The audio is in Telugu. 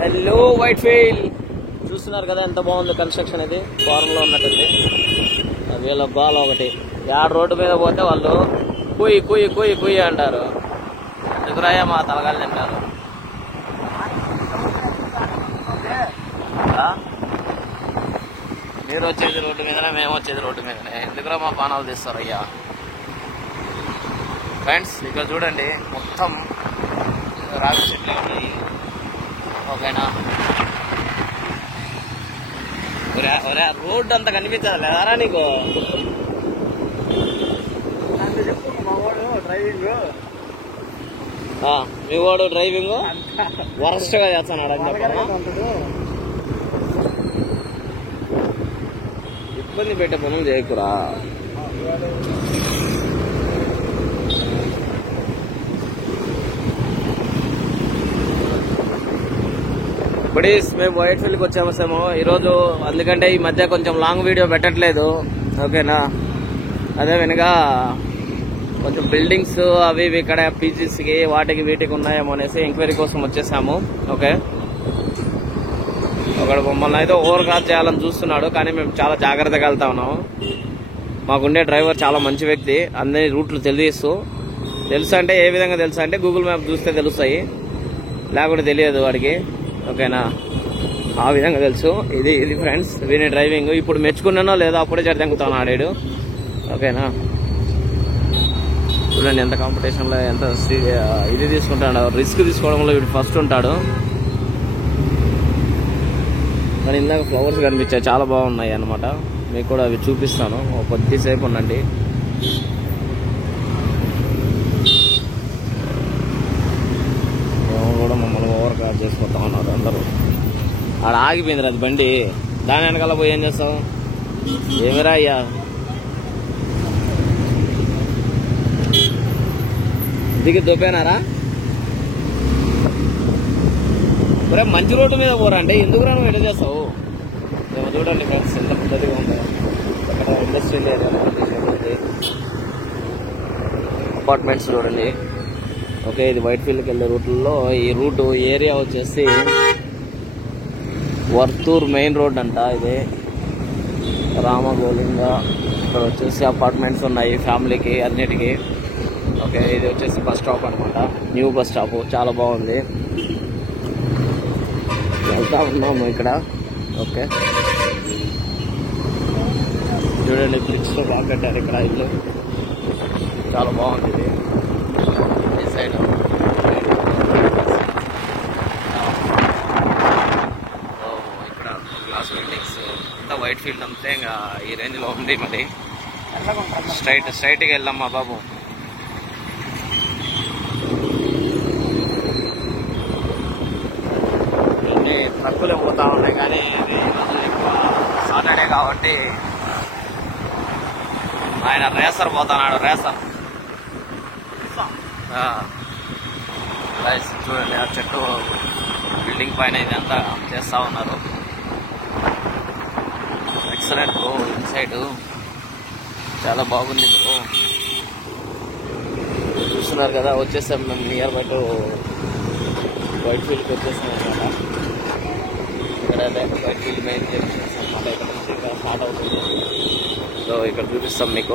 హలో వైట్ ఫీల్డ్ చూస్తున్నారు కదా ఎంత బాగుంది కన్స్ట్రక్షన్. ఇది ఫారెన్ లో ఉన్నట్టుంది. వీళ్ళ గోల ఒకటి, యాడ రోడ్డు మీద పోతే వాళ్ళు కుయ్యి కుయ్యి కుయ్యి కుయ్యి అంటారు. ఎందుకురాయా మా తలగాలు తింటారు. మీరు వచ్చేది రోడ్డు మీదనే, మేము వచ్చేది రోడ్డు మీదనే. ఎందుకురా మా పానాలు తీస్తారు అయ్యా. ఫ్రెండ్స్ ఇక్కడ చూడండి, మొత్తం రావి చెట్లే ఉన్నాయి. ఓకేనా, రోడ్డు అంతా కనిపించదు లేదారా నీకు? మీ వాడు డ్రైవింగ్ వరస్ట్ గా చేస్తున్నాడు అని చెప్పాను. ఇబ్బంది పెట్టే పనులు చేయకురా. ఇప్పుడు మేము వైట్ ఫీల్డ్కి వచ్చామేమో ఈరోజు. అందుకంటే ఈ మధ్య కొంచెం లాంగ్ వీడియో పెట్టట్లేదు. ఓకేనా, అదే వెనుక కొంచెం బిల్డింగ్స్ అవి ఇవి ఇక్కడ పీజీస్కి వాటికి వీటికి ఉన్నాయేమో అనేసి ఎంక్వైరీ కోసం వచ్చేసాము. ఓకే, ఒకడు మమ్మల్ని అయితే ఓవర్ క్రాస్ చేయాలని చూస్తున్నాడు, కానీ మేము చాలా జాగ్రత్తగా వెళ్తా ఉన్నాము. మాకుండే డ్రైవర్ చాలా మంచి వ్యక్తి, అందరి రూట్లు తెలుసు అంటే ఏ విధంగా తెలుసు అంటే గూగుల్ మ్యాప్ చూస్తే తెలుస్తాయి, లేకుంటే తెలియదు వాడికి. ఓకేనా, ఆ విధంగా తెలుసు. ఇది ఫ్రెండ్స్ వీని డ్రైవింగ్. ఇప్పుడు మెచ్చుకున్నానో లేదో అప్పుడే జరుగుతాను ఆడాడు. ఓకేనా, చూడండి ఎంత కాంపిటీషన్లో ఎంత ఇది తీసుకుంటాడు. రిస్క్ తీసుకోవడంలో వీడు ఫస్ట్ ఉంటాడు. మరి ఇందాక ఫ్లవర్స్ కనిపించాయి, చాలా బాగున్నాయి అన్నమాట. మీకు కూడా అవి చూపిస్తాను, కొద్దిసేపు ఉండండి. కూడా మమ్మల్ని ఓవర్ క్రాస్ చేసుకుంటా ఉన్నారు అందరూ. ఆడ ఆగిపోయింది అది బండి, దాని వెనకాల పోయి ఏం చేస్తావు? ఏమిరా అయ్యా, దిగి దొబ్బేనారా? ఒరే మంచి రోడ్డు మీద పోరా అంటే ఎందుకు రా నువ్వు ఎడ చేస్తావు? మేము చూడండి ఫ్రెండ్స్ ఎంత పద్ధతిగా ఉందో. అక్కడ ఇండస్ట్రియల్ ఏరియా అపార్ట్మెంట్స్ చూడండి. ఓకే, ఇది వైట్ ఫీల్డ్కి వెళ్ళే రూట్లో ఈ రూట్ ఏరియా వచ్చేసి వర్తూర్ మెయిన్ రోడ్ అంట. ఇది రామగోలింగ. ఇక్కడ వచ్చేసి అపార్ట్మెంట్స్ ఉన్నాయి ఫ్యామిలీకి అన్నిటికీ. ఓకే, ఇది వచ్చేసి బస్ స్టాప్ అనమాట, న్యూ బస్ స్టాప్. చాలా బాగుంది, వెళ్తా ఉన్నాము ఇక్కడ. ఓకే, చూడండి బ్రిడ్జ్తో బాగా కట్టారు ఇక్కడ ఇల్లు, చాలా బాగుంది. ఇది ఈ సైడ్ ఇక్కడ గ్లాస్ బిల్డింగ్స్ అంతా వైట్ ఫీల్డ్ అంతే ఇంకా ఈ రేంజ్లో ఉంది. మరి స్ట్రైట్గా వెళ్ళమ్మా బాబు. ట్రక్కులే పోతా ఉన్నాయి, కానీ ఇది ఎక్కువ సాటర్డే కాబట్టి ఆయన రేసర్ పోతున్నాడు. రేసర్ చూడండి, ఆ చెట్టు బిల్డింగ్ పైన ఇదంతా చేస్తా ఉన్నారు. ఎక్సలెంట్ బ్రో, ఇన్సైడ్ చాలా బాగుంది బ్రో. చూస్తున్నారు కదా, వచ్చేసాం మేము నియర్ బై టు వైట్ ఫీల్డ్కి వచ్చేసాం అనమాట. ఇక్కడ వైట్ ఫీల్డ్ మెయిన్ చేస్తాం అనమాట. ఇక్కడ నుంచి ఇక్కడ స్టార్ట్ అవుతుంది. సో ఇక్కడ చూపిస్తాం మీకు.